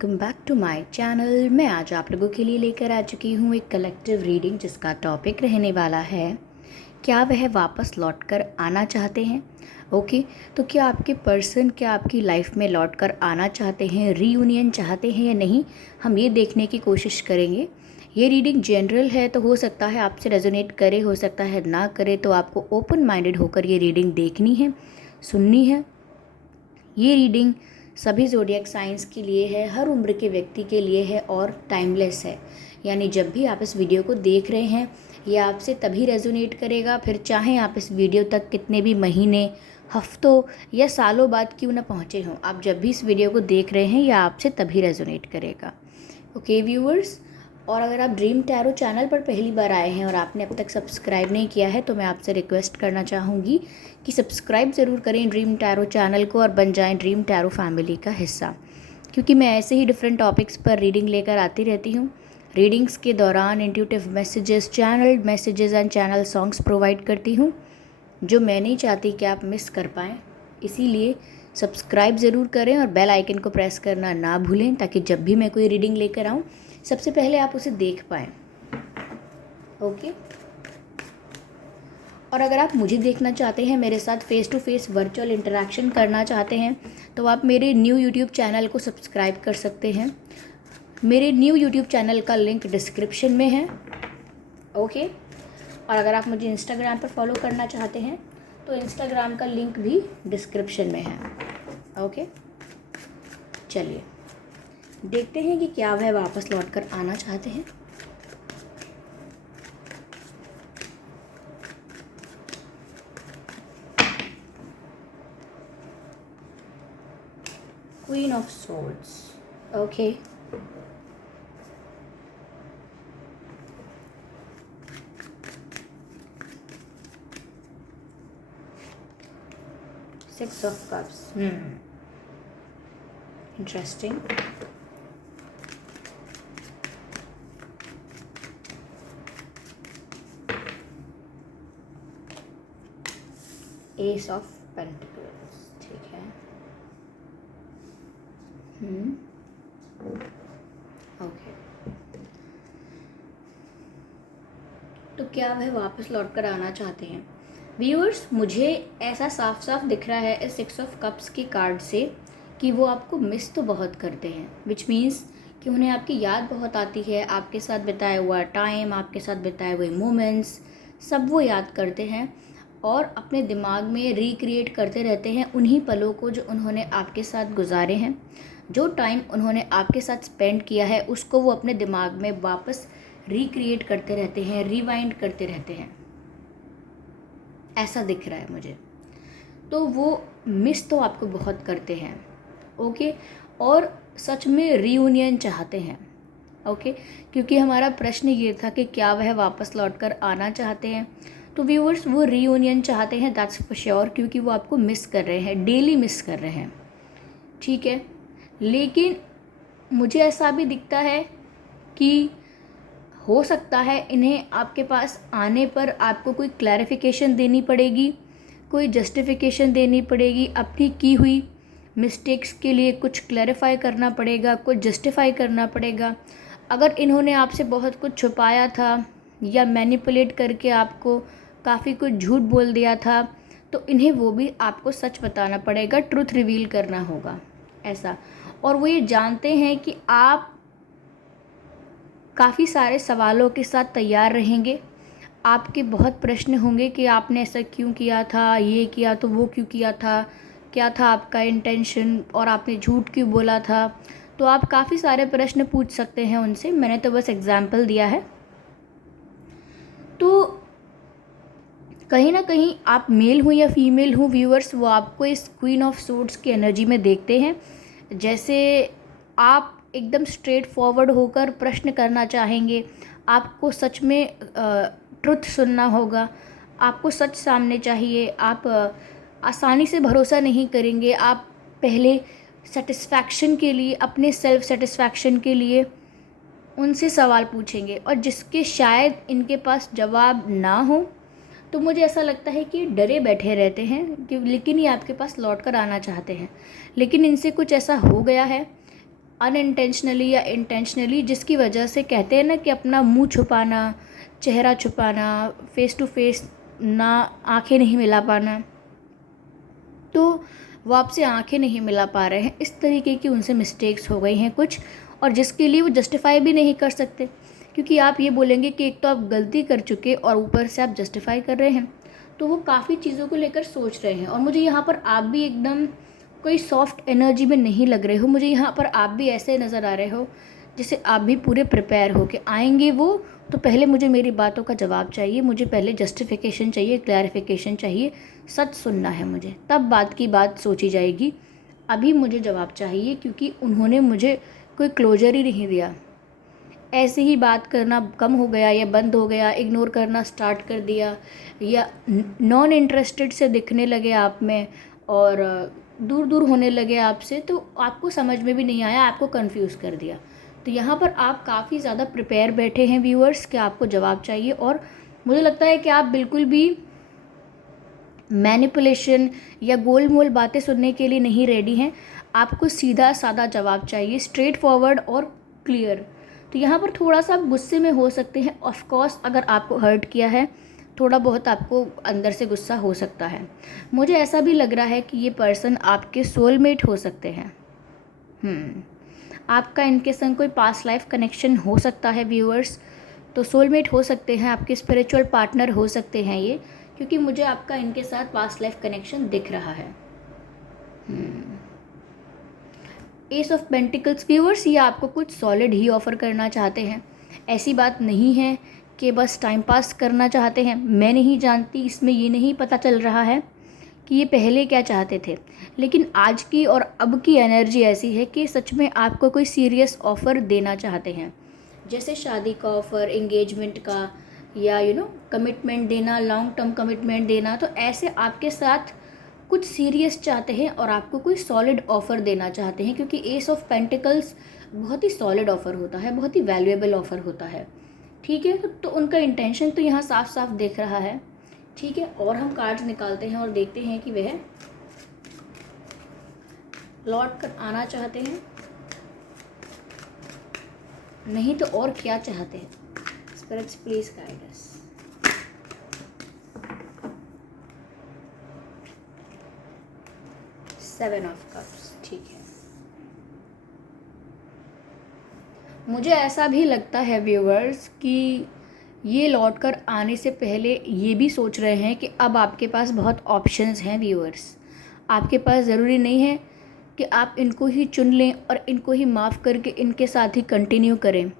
Welcome back to my channel. मैं आज आप लोगों के लिए लेकर आ चुकी हूँ एक कलेक्टिव रीडिंग जिसका टॉपिक रहने वाला है, क्या वह वापस लौट कर आना चाहते हैं। ओके, तो क्या आपके पर्सन क्या आपकी लाइफ में लौट कर आना चाहते हैं, रीयूनियन चाहते हैं या नहीं, हम ये देखने की कोशिश करेंगे। ये रीडिंग जनरल है तो हो सकता है आपसे रेजोनेट करे, हो सकता है ना करे, तो आपको ओपन माइंडेड होकर ये रीडिंग देखनी है, सुननी है। ये रीडिंग सभी ज़ोडिएक साइंस के लिए है, हर उम्र के व्यक्ति के लिए है और टाइमलेस है। यानी जब भी आप इस वीडियो को देख रहे हैं ये आपसे तभी रेजोनेट करेगा, फिर चाहे आप इस वीडियो तक कितने भी महीने, हफ्तों या सालों बाद क्यों ना पहुँचे हों, आप जब भी इस वीडियो को देख रहे हैं यह आपसे तभी रेजोनेट करेगा। ओके व्यूअर्स, और अगर आप ड्रीम टैरो चैनल पर पहली बार आए हैं और आपने अब तक सब्सक्राइब नहीं किया है तो मैं आपसे रिक्वेस्ट करना चाहूँगी कि सब्सक्राइब ज़रूर करें ड्रीम टैरो चैनल को और बन जाएं ड्रीम टैरो फैमिली का हिस्सा, क्योंकि मैं ऐसे ही डिफरेंट टॉपिक्स पर रीडिंग लेकर आती रहती हूँ। रीडिंग्स के दौरान intuitive messages, channel messages and channel songs provide करती हूँ जो मैं नहीं चाहती कि आप मिस कर पाएँ। इसीलिए सब्सक्राइब ज़रूर करें और बेल आइकन को प्रेस करना ना भूलें, ताकि जब भी मैं कोई रीडिंग लेकर आऊँ सबसे पहले आप उसे देख पाएँ। ओके, और अगर आप मुझे देखना चाहते हैं, मेरे साथ face to face virtual interaction करना चाहते हैं, तो आप मेरे न्यू यूट्यूब चैनल को सब्सक्राइब कर सकते हैं। मेरे न्यू यूट्यूब चैनल का लिंक डिस्क्रिप्शन में है। ओके, और अगर आप मुझे इंस्टाग्राम पर फॉलो करना चाहते हैं तो इंस्टाग्राम का लिंक भी डिस्क्रिप्शन में है। ओके, चलिए देखते हैं कि क्या वह वापस लौट कर आना चाहते हैं। Queen of swords. Okay, six of cups. Interesting. S of pentacles. ठीक है। ओके, तो क्या वह वापस लौट कर आना चाहते हैं? व्यूअर्स, मुझे ऐसा साफ साफ दिख रहा है इस सिक्स ऑफ कप्स की कार्ड से कि वो आपको मिस तो बहुत करते हैं, विच मीन्स कि उन्हें आपकी याद बहुत आती है। आपके साथ बिताया हुआ टाइम, आपके साथ बिताए हुए मोमेंट्स सब वो याद करते हैं और अपने दिमाग में रिक्रिएट करते रहते हैं उन्हीं पलों को जो उन्होंने आपके साथ गुजारे हैं। जो टाइम उन्होंने आपके साथ स्पेंड किया है उसको वो अपने दिमाग में वापस रिक्रिएट करते रहते हैं, रिवाइंड करते रहते हैं, ऐसा दिख रहा है मुझे। तो वो मिस तो आपको बहुत करते हैं। ओके, और सच में रीयूनियन चाहते हैं। ओके, क्योंकि हमारा प्रश्न ये था कि क्या वह वापस लौटकर आना चाहते हैं, तो व्यूअर्स वो रीयूनियन चाहते हैं, दैट्स फॉर श्योर, क्योंकि वो आपको मिस कर रहे हैं, डेली मिस कर रहे हैं। ठीक है, लेकिन मुझे ऐसा भी दिखता है कि हो सकता है इन्हें आपके पास आने पर आपको कोई क्लैरिफिकेशन देनी पड़ेगी, कोई जस्टिफिकेशन देनी पड़ेगी, अपनी की हुई मिस्टेक्स के लिए कुछ क्लैरिफाई करना पड़ेगा, कुछ जस्टिफाई करना पड़ेगा। अगर इन्होंने आपसे बहुत कुछ छुपाया था या मैनिपुलेट करके आपको काफ़ी कुछ झूठ बोल दिया था, तो इन्हें वो भी आपको सच बताना पड़ेगा, ट्रुथ रिवील करना होगा ऐसा। और वो ये जानते हैं कि आप काफ़ी सारे सवालों के साथ तैयार रहेंगे। आपके बहुत प्रश्न होंगे कि आपने ऐसा क्यों किया था, ये किया तो वो क्यों किया था, क्या था आपका इंटेंशन और आपने झूठ क्यों बोला था। तो आप काफ़ी सारे प्रश्न पूछ सकते हैं उनसे, मैंने तो बस एग्जाम्पल दिया है। तो कहीं ना कहीं आप मेल हो या फीमेल हो व्यूअर्स, वो आपको इस क्वीन ऑफ सोर्ड्स की एनर्जी में देखते हैं। जैसे आप एकदम स्ट्रेट फॉरवर्ड होकर प्रश्न करना चाहेंगे, आपको सच में ट्रुथ सुनना होगा, आपको सच सामने चाहिए, आप आसानी से भरोसा नहीं करेंगे, आप पहले सेटिस्फैक्शन के लिए, अपने सेल्फ सेटिस्फैक्शन के लिए उनसे सवाल पूछेंगे, और जिसके शायद इनके पास जवाब ना हो तो मुझे ऐसा लगता है कि डरे बैठे रहते हैं लेकिन ये आपके पास लौट कर आना चाहते हैं। लेकिन इनसे कुछ ऐसा हो गया है अनइंटेंशनली या इंटेंशनली, जिसकी वजह से कहते हैं ना कि अपना मुंह छुपाना, चेहरा छुपाना, फेस टू फेस ना, आंखें नहीं मिला पाना, तो वो आपसे आंखें नहीं मिला पा रहे हैं। इस तरीके की उनसे मिस्टेक्स हो गई हैं कुछ, और जिसके लिए वो जस्टिफाई भी नहीं कर सकते, क्योंकि आप ये बोलेंगे कि एक तो आप गलती कर चुके और ऊपर से आप जस्टिफाई कर रहे हैं, तो वो काफ़ी चीज़ों को लेकर सोच रहे हैं। और मुझे यहाँ पर आप भी एकदम कोई सॉफ्ट एनर्जी में नहीं लग रहे हो, मुझे यहाँ पर आप भी ऐसे नज़र आ रहे हो जैसे आप भी पूरे प्रिपेयर हो के आएंगे वो। तो पहले मुझे मेरी बातों का जवाब चाहिए, मुझे पहले जस्टिफिकेशन चाहिए, क्लैरिफिकेशन चाहिए, सच सुनना है मुझे, तब बात की बात सोची जाएगी। अभी मुझे जवाब चाहिए, क्योंकि उन्होंने मुझे कोई क्लोजर ही नहीं दिया। ऐसे ही बात करना कम हो गया या बंद हो गया, इग्नोर करना स्टार्ट कर दिया, या नॉन इंटरेस्टेड से दिखने लगे आप में, और दूर दूर होने लगे आपसे, तो आपको समझ में भी नहीं आया, आपको कंफ्यूज कर दिया। तो यहाँ पर आप काफ़ी ज़्यादा प्रिपेयर बैठे हैं व्यूअर्स, कि आपको जवाब चाहिए, और मुझे लगता है कि आप बिल्कुल भी मैनिपुलेशन या गोल मोल बातें सुनने के लिए नहीं रेडी हैं। आपको सीधा साधा जवाब चाहिए, स्ट्रेट फॉरवर्ड और क्लियर। तो यहाँ पर थोड़ा सा आप गुस्से में हो सकते हैं, ऑफ कोर्स अगर आपको हर्ट किया है, थोड़ा बहुत आपको अंदर से गुस्सा हो सकता है। मुझे ऐसा भी लग रहा है कि ये पर्सन आपके सोलमेट हो सकते हैं। आपका इनके संग कोई पास्ट लाइफ कनेक्शन हो सकता है व्यूअर्स। तो सोलमेट हो सकते हैं, आपके स्पिरिचुअल पार्टनर हो सकते हैं ये, क्योंकि मुझे आपका इनके साथ पास्ट लाइफ कनेक्शन दिख रहा है। एस ऑफ पेंटिकल्स व्यूअर्स, ये आपको कुछ सॉलिड ही ऑफर करना चाहते हैं। ऐसी बात नहीं है कि बस टाइम पास करना चाहते हैं। मैं नहीं जानती, इसमें ये नहीं पता चल रहा है कि ये पहले क्या चाहते थे, लेकिन आज की और अब की एनर्जी ऐसी है कि सच में आपको कोई सीरियस ऑफ़र देना चाहते हैं, जैसे शादी का ऑफ़र, एंगेजमेंट का, या कमिटमेंट देना, लॉन्ग टर्म कमिटमेंट देना। तो ऐसे आपके साथ कुछ सीरियस चाहते हैं और आपको कोई सॉलिड ऑफ़र देना चाहते हैं, क्योंकि एस ऑफ पेंटिकल्स बहुत ही सॉलिड ऑफ़र होता है, बहुत ही वैल्यूएबल ऑफ़र होता है। ठीक है, तो उनका इंटेंशन तो यहाँ साफ साफ दिख रहा है। ठीक है, और हम कार्ड्स निकालते हैं और देखते हैं कि वह लौट कर आना चाहते हैं, नहीं तो और क्या चाहते हैं। Spirits please guide us. Seven of cups, ठीक है। मुझे ऐसा भी लगता है व्यूवर्स कि ये लौट कर आने से पहले ये भी सोच रहे हैं कि अब आपके पास बहुत ऑप्शंस हैं व्यूअर्स। आपके पास ज़रूरी नहीं है कि आप इनको ही चुन लें और इनको ही माफ़ करके इनके साथ ही कंटिन्यू करें।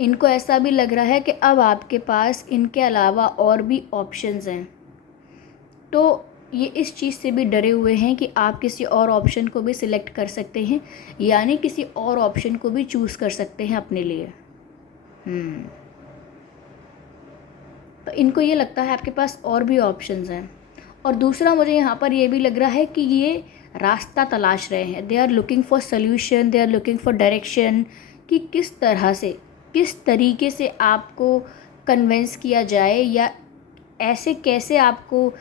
इनको ऐसा भी लग रहा है कि अब आपके पास इनके अलावा और भी ऑप्शंस हैं। तो ये इस चीज़ से भी डरे हुए हैं कि आप किसी और ऑप्शन को भी सिलेक्ट कर सकते हैं, यानी किसी और ऑप्शन को भी चूज़ कर सकते हैं अपने लिए। तो इनको ये लगता है आपके पास और भी ऑप्शंस हैं। और दूसरा मुझे यहाँ पर ये भी लग रहा है कि ये रास्ता तलाश रहे हैं। They are looking for solution, they are looking for direction, कि किस तरह से, किस तरीके से आपको कन्विंस किया जाए, या ऐसे कैसे आपको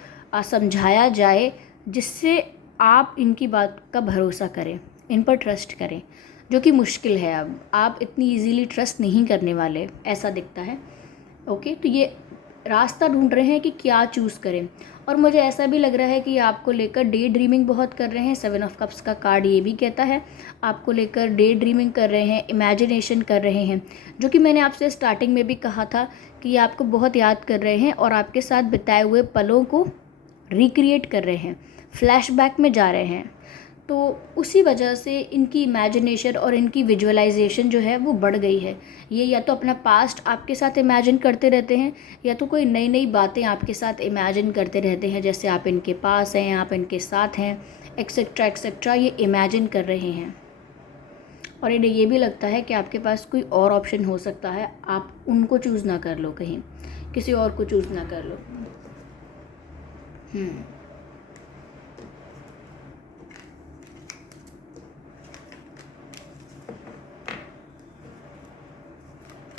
समझाया जाए जिससे आप इनकी बात का भरोसा करें, इन पर ट्रस्ट करें, जो कि मुश्किल है। अब आप इतनी इजीली ट्रस्ट नहीं करने वाले, ऐसा दिखता है। ओके, तो ये रास्ता ढूंढ रहे हैं कि क्या चूज़ करें। और मुझे ऐसा भी लग रहा है कि आपको लेकर डे ड्रीमिंग बहुत कर रहे हैं। सेवन ऑफ कप्स का कार्ड ये भी कहता है आपको लेकर डे ड्रीमिंग कर रहे हैं, इमेजिनेशन कर रहे हैं, जो कि मैंने आपसे स्टार्टिंग में भी कहा था कि ये आपको बहुत याद कर रहे हैं और आपके साथ बिताए हुए पलों को रिक्रिएट कर रहे हैं, फ्लैशबैक में जा रहे हैं। तो उसी वजह से इनकी इमेजिनेशन और इनकी विजुअलाइजेशन जो है वो बढ़ गई है। ये या तो अपना पास्ट आपके साथ इमेजिन करते रहते हैं, या तो कोई नई नई बातें आपके साथ इमेजिन करते रहते हैं, जैसे आप इनके पास हैं, आप इनके साथ हैं, एक्सेट्रा एक्सेट्रा, ये इमेजिन कर रहे हैं। और इन्हें ये भी लगता है कि आपके पास कोई और ऑप्शन हो सकता है, आप उनको चूज़ ना कर लो, कहीं किसी और को चूज़ ना कर लो।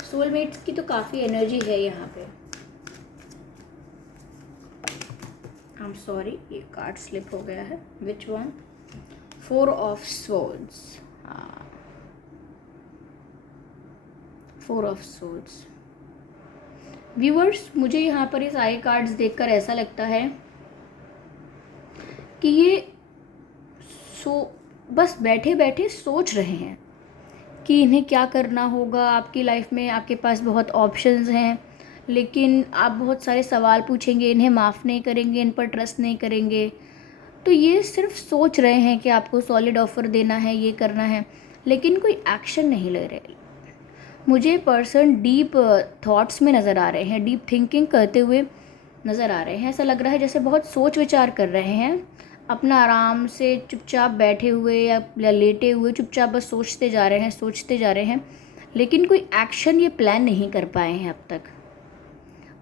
सोलमेट्स की तो काफ़ी एनर्जी है यहाँ पे। आई एम सॉरी, ये कार्ड स्लिप हो गया है। Which one? 4 of swords. हाँ, फोर ऑफ सोर्ड्स। व्यूअर्स, मुझे यहाँ पर इस आई कार्ड्स देखकर ऐसा लगता है कि ये बस बैठे बैठे सोच रहे हैं कि इन्हें क्या करना होगा आपकी लाइफ में। आपके पास बहुत ऑप्शंस हैं, लेकिन आप बहुत सारे सवाल पूछेंगे, इन्हें माफ़ नहीं करेंगे, इन पर ट्रस्ट नहीं करेंगे। तो ये सिर्फ सोच रहे हैं कि आपको सॉलिड ऑफर देना है, ये करना है, लेकिन कोई एक्शन नहीं ले रहे। मुझे पर्सन डीप थॉट्स में नज़र आ रहे हैं, डीप थिंकिंग करते हुए नज़र आ रहे हैं। ऐसा लग रहा है जैसे बहुत सोच विचार कर रहे हैं, अपना आराम से चुपचाप बैठे हुए या लेटे हुए चुपचाप बस सोचते जा रहे हैं, सोचते जा रहे हैं, लेकिन कोई एक्शन ये प्लान नहीं कर पाए हैं अब तक।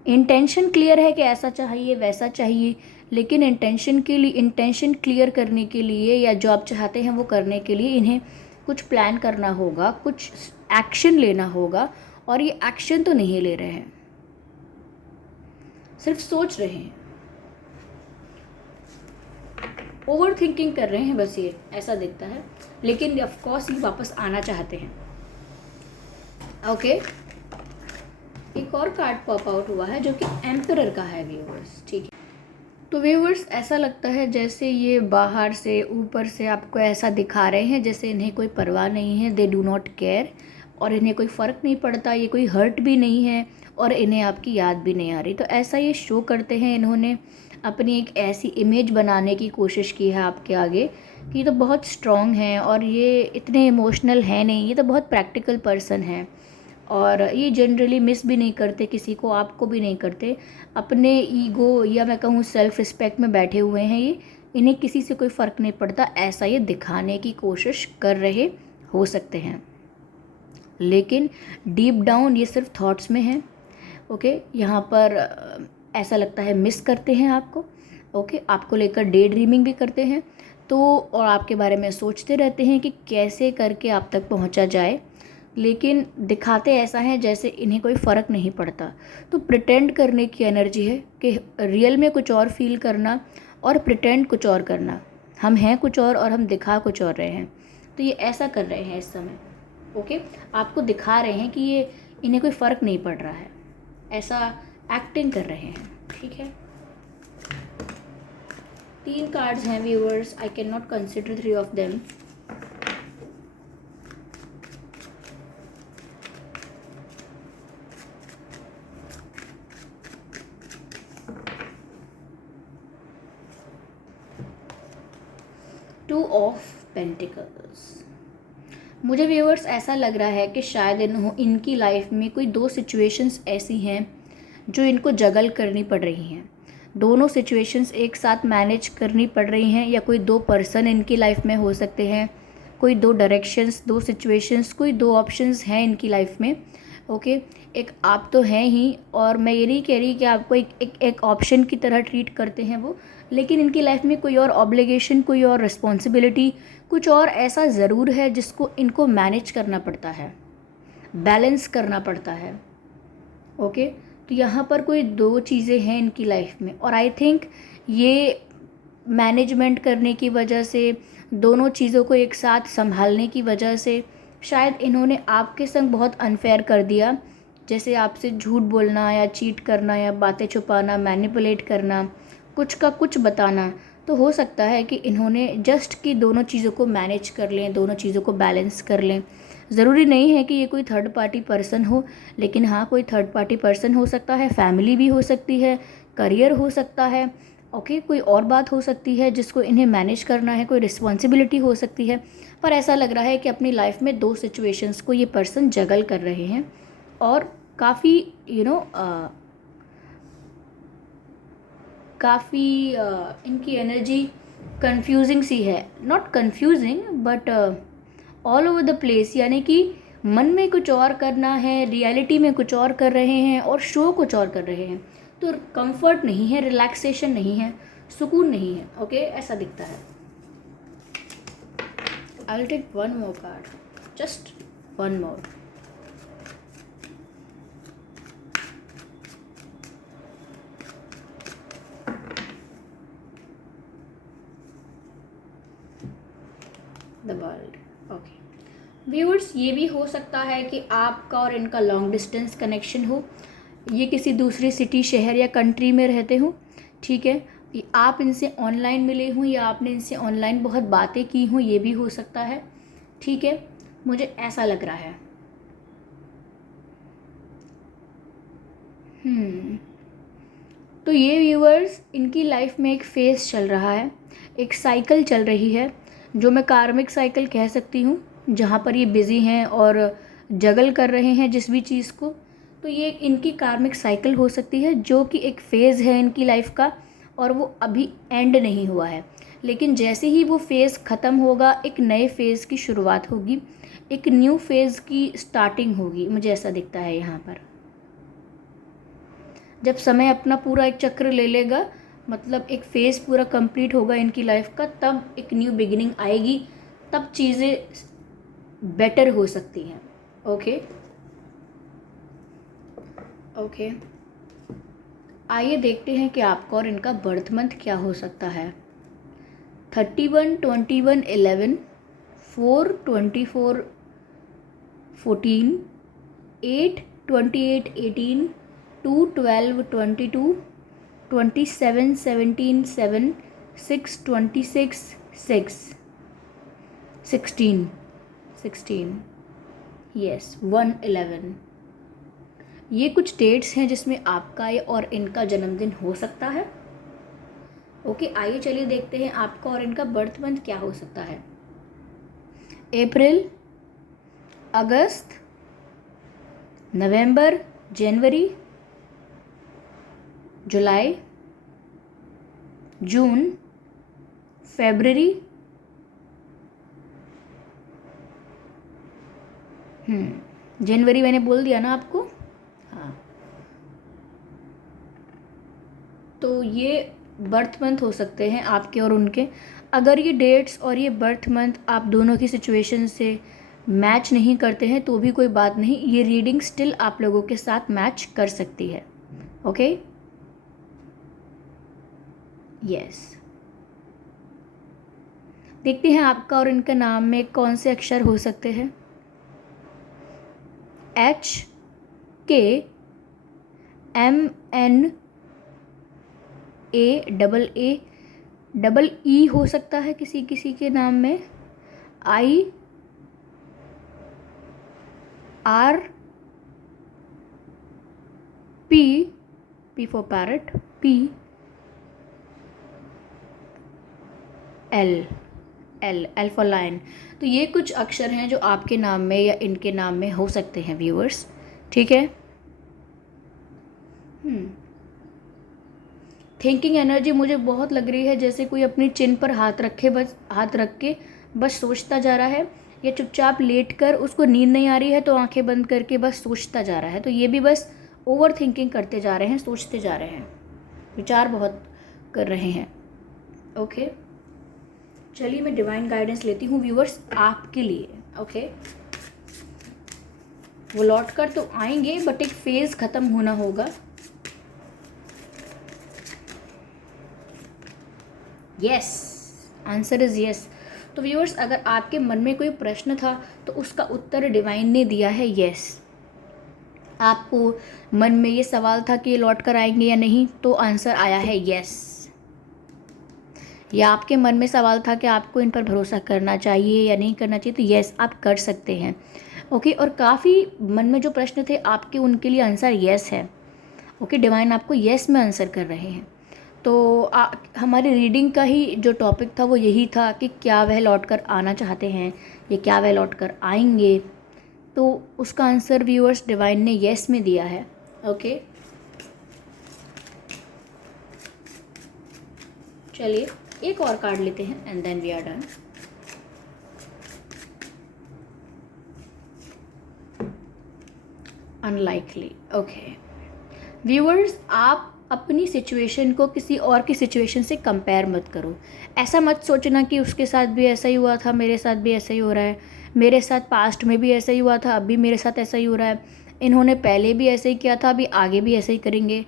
इंटेंशन क्लियर है कि ऐसा चाहिए वैसा चाहिए, लेकिन इंटेंशन क्लियर करने के लिए या जो आप चाहते हैं वो करने के लिए इन्हें कुछ प्लान करना होगा, कुछ एक्शन लेना होगा, और ये एक्शन तो नहीं ले रहे हैं, सिर्फ सोच रहे हैं, ओवर थिंकिंग कर रहे हैं बस, ये ऐसा दिखता है। लेकिन ऑफ कोर्स ये वापस आना चाहते हैं। ओके, एक और कार्ड पॉप आउट हुआ है जो कि एम्परर का है व्यूअर्स, ठीक है। तो व्यूअर्स, ऐसा लगता है जैसे ये बाहर से ऊपर से आपको ऐसा दिखा रहे हैं जैसे इन्हें कोई परवाह नहीं है, दे डू नॉट केयर, और इन्हें कोई फ़र्क नहीं पड़ता, ये कोई हर्ट भी नहीं है और इन्हें आपकी याद भी नहीं आ रही। तो ऐसा ये शो करते हैं, इन्होंने अपनी एक ऐसी इमेज बनाने की कोशिश की है आपके आगे कि ये तो बहुत स्ट्रॉन्ग हैं और ये इतने इमोशनल हैं नहीं, ये तो बहुत प्रैक्टिकल पर्सन हैं, और ये जनरली मिस भी नहीं करते किसी को, आपको भी नहीं करते। अपने ईगो या मैं कहूँ सेल्फ रिस्पेक्ट में बैठे हुए हैं ये, इन्हें किसी से कोई फ़र्क नहीं पड़ता, ऐसा ये दिखाने की कोशिश कर रहे हो सकते हैं। लेकिन डीप डाउन ये सिर्फ थॉट्स में है। ओके, यहाँ पर ऐसा लगता है मिस करते हैं आपको। ओके, आपको लेकर डे ड्रीमिंग भी करते हैं, तो और आपके बारे में सोचते रहते हैं कि कैसे करके आप तक पहुँचा जाए, लेकिन दिखाते ऐसा है जैसे इन्हें कोई फ़र्क नहीं पड़ता। तो प्रिटेंड करने की एनर्जी है कि रियल में कुछ और फील करना और प्रिटेंड कुछ और करना। हम हैं कुछ और हम दिखा कुछ और रहे हैं। तो ये ऐसा कर रहे हैं इस समय। ओके, आपको दिखा रहे हैं कि ये इन्हें कोई फ़र्क नहीं पड़ रहा है, ऐसा एक्टिंग कर रहे हैं, ठीक है। 3 कार्ड्स हैं viewers, I can not consider 3 of them. Two of pentacles. मुझे व्यूअर्स ऐसा लग रहा है कि शायद इनकी लाइफ में कोई 2 सिचुएशंस ऐसी हैं जो इनको जगल करनी पड़ रही हैं। दोनों सिचुएशंस एक साथ मैनेज करनी पड़ रही हैं, या कोई 2 पर्सन इनकी लाइफ में हो सकते हैं, कोई 2 डायरेक्शंस, 2 सिचुएशंस, कोई 2 ऑप्शंस हैं इनकी लाइफ में। ओके, एक आप तो हैं ही, और मैं ये नहीं कह रही कि आपको एक ऑप्शन की तरह ट्रीट करते हैं वो, लेकिन इनकी लाइफ में कोई और ऑब्लिगेशन, कोई और रिस्पॉन्सिबिलिटी, कुछ और ऐसा ज़रूर है जिसको इनको मैनेज करना पड़ता है, बैलेंस करना पड़ता है। ओके, तो यहाँ पर कोई 2 चीज़ें हैं इनकी लाइफ में, और आई थिंक ये मैनेजमेंट करने की वजह से, दोनों चीज़ों को एक साथ संभालने की वजह से शायद इन्होंने आपके संग बहुत अनफेयर कर दिया, जैसे आपसे झूठ बोलना या चीट करना या बातें छुपाना, मैनिपुलेट करना, कुछ का कुछ बताना। तो हो सकता है कि इन्होंने जस्ट कि दोनों चीज़ों को मैनेज कर लें, दोनों चीज़ों को बैलेंस कर लें। ज़रूरी नहीं है कि ये कोई थर्ड पार्टी पर्सन हो, लेकिन हाँ, कोई थर्ड पार्टी पर्सन हो सकता है, फैमिली भी हो सकती है, करियर हो सकता है। ओके, कोई और बात हो सकती है जिसको इन्हें मैनेज करना है, कोई रिस्पॉन्सिबिलिटी हो सकती है। पर ऐसा लग रहा है कि अपनी लाइफ में 2 सिचुएशंस को ये पर्सन जगल कर रहे हैं, और काफ़ी काफ़ी इनकी एनर्जी कंफ्यूजिंग सी है, not confusing but all over the place, यानी कि मन में कुछ और करना है, रियलिटी में कुछ और कर रहे हैं और शो कुछ और कर रहे हैं। तो कंफर्ट नहीं है, रिलैक्सेशन नहीं है, सुकून नहीं है। ओके, ऐसा दिखता है। I will take one more card, just one more. The world. Okay, viewers, ये भी हो सकता है कि आपका और इनका लॉन्ग डिस्टेंस कनेक्शन हो, ये किसी दूसरी सिटी, शहर या कंट्री में रहते हों, ठीक है। आप इनसे ऑनलाइन मिले हों या आपने इनसे ऑनलाइन बहुत बातें की हों, ये भी हो सकता है, ठीक है। मुझे ऐसा लग रहा है। तो ये व्यूअर्स, इनकी लाइफ में एक फेज़ चल रहा है, एक साइकिल चल रही है, जो मैं कार्मिक साइकिल कह सकती हूँ, जहाँ पर ये बिज़ी हैं और जगल कर रहे हैं जिस भी चीज़ को। तो ये इनकी कार्मिक साइकिल हो सकती है, जो कि एक फ़ेज़ है इनकी लाइफ का, और वो अभी एंड नहीं हुआ है। लेकिन जैसे ही वो फ़ेज़ ख़त्म होगा, एक नए फ़ेज़ की शुरुआत होगी, एक न्यू फ़ेज़ की स्टार्टिंग होगी, मुझे ऐसा दिखता है यहाँ पर। जब समय अपना पूरा एक चक्र ले लेगा, मतलब एक फ़ेज़ पूरा कंप्लीट होगा इनकी लाइफ का, तब एक न्यू बिगिनिंग आएगी, तब चीज़ें बेटर हो सकती हैं। ओके ओके, आइए देखते हैं कि आपका और इनका बर्थ मंथ क्या हो सकता है। 31 21 11, 4 24 14, 8 28 18, 2 12 22, 27 17 7, 6 26 6, 16 यस 1 11। ये कुछ डेट्स हैं जिसमें आपका और इनका जन्मदिन हो सकता है। ओके, आइए चलिए देखते हैं आपका और इनका बर्थ मंथ क्या हो सकता है। अप्रैल, अगस्त, नवंबर, जनवरी, जुलाई, जून, फरवरी, जनवरी मैंने बोल दिया ना आपको। हाँ, तो ये बर्थ मंथ हो सकते हैं आपके और उनके। अगर ये डेट्स और ये बर्थ मंथ आप दोनों की सिचुएशन से मैच नहीं करते हैं तो भी कोई बात नहीं, ये रीडिंग स्टिल आप लोगों के साथ मैच कर सकती है। Okay, yes. देखते हैं आपका और इनका नाम में कौन से अक्षर हो सकते हैं। H, K, M, N, A, double E हो सकता है किसी किसी के नाम में, I, R, P for parrot, P, L for lion। तो ये कुछ अक्षर हैं जो आपके नाम में या इनके नाम में हो सकते हैं व्यूअर्स, ठीक है। थिंकिंग एनर्जी मुझे बहुत लग रही है, जैसे कोई अपनी चिन पर हाथ रख के बस सोचता जा रहा है, या चुपचाप लेट कर, उसको नींद नहीं आ रही है तो आंखें बंद करके बस सोचता जा रहा है। तो ये भी बस ओवर थिंकिंग करते जा रहे हैं, सोचते जा रहे हैं, विचार बहुत कर रहे हैं। ओके, चलिए मैं डिवाइन गाइडेंस लेती हूँ व्यूअर्स आपके लिए। ओके, वो लौट कर तो आएंगे, बट एक फेज़ ख़त्म होना होगा। Yes, answer is yes. तो व्यूअर्स, अगर आपके मन में कोई प्रश्न था तो उसका उत्तर डिवाइन ने दिया है यस। आपको मन में ये सवाल था कि ये लौट कर आएंगे या नहीं, तो आंसर आया है यस। या आपके मन में सवाल था कि आपको इन पर भरोसा करना चाहिए या नहीं करना चाहिए, तो यस आप कर सकते हैं। ओके, और काफ़ी मन में जो प्रश्न थे आपके, उनके लिए आंसर यस है। ओके, डिवाइन आपको यस में आंसर कर रहे हैं। तो हमारी रीडिंग का ही जो टॉपिक था वो यही था कि क्या वह लौट कर आना चाहते हैं या क्या वह लौट कर आएंगे। तो उसका आंसर व्यूअर्स डिवाइन ने यस में दिया है। ओके, चलिए एक और कार्ड लेते हैं and then we are done. Unlikely. Okay viewers, आप अपनी सिचुएशन को किसी और की सिचुएशन से कंपेयर मत करो। ऐसा मत सोचना कि उसके साथ भी ऐसा ही हुआ था, मेरे साथ भी ऐसा ही हो रहा है, मेरे साथ पास्ट में भी ऐसा ही हुआ था, अभी मेरे साथ ऐसा ही हो रहा है, इन्होंने पहले भी ऐसे ही किया था, अभी आगे भी ऐसे ही करेंगे।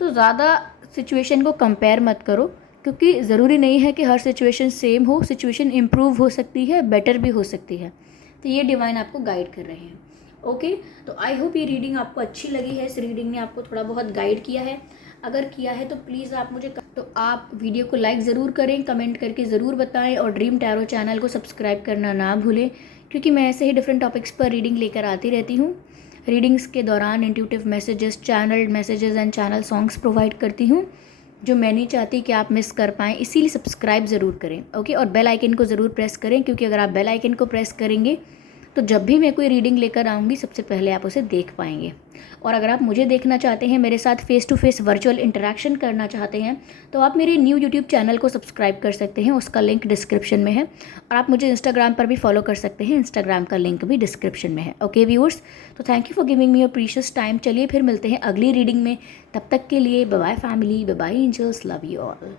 तो ज़्यादा सिचुएशन को कंपेयर मत करो, क्योंकि ज़रूरी नहीं है कि हर सिचुएशन सेम हो। सिचुएशन इम्प्रूव हो सकती है, बेटर भी हो सकती है। तो ये डिवाइन आपको गाइड कर रहे हैं। ओके, तो आई होप ये रीडिंग आपको अच्छी लगी है, इस रीडिंग ने आपको थोड़ा बहुत गाइड किया है। अगर किया है तो प्लीज़ आप वीडियो को लाइक ज़रूर करें, कमेंट करके ज़रूर बताएं और ड्रीम टैरो चैनल को सब्सक्राइब करना ना भूलें, क्योंकि मैं ऐसे ही डिफरेंट टॉपिक्स पर रीडिंग लेकर आती रहती हूँ। रीडिंग्स के दौरान intuitive messages, channelled messages and channel songs provide करती हूँ, जो मैं नहीं चाहती कि आप मिस कर पाएँ, इसीलिए सब्सक्राइब ज़रूर करें। ओके, और बेल आइकन को ज़रूर प्रेस करें, क्योंकि अगर आप बेल आइकन को प्रेस करेंगे तो जब भी मैं कोई रीडिंग लेकर आऊँगी सबसे पहले आप उसे देख पाएंगे। और अगर आप मुझे देखना चाहते हैं, मेरे साथ face to face virtual interaction करना चाहते हैं, तो आप मेरे न्यू यूट्यूब चैनल को सब्सक्राइब कर सकते हैं, उसका लिंक डिस्क्रिप्शन में है। और आप मुझे इंस्टाग्राम पर भी फॉलो कर सकते हैं, इंस्टाग्राम का लिंक भी डिस्क्रिप्शन में है। ओके व्यूअर्स, तो thank you for giving me your precious time. चलिए फिर मिलते हैं अगली रीडिंग में, तब तक के लिए bye bye family, bye bye angels, love you all.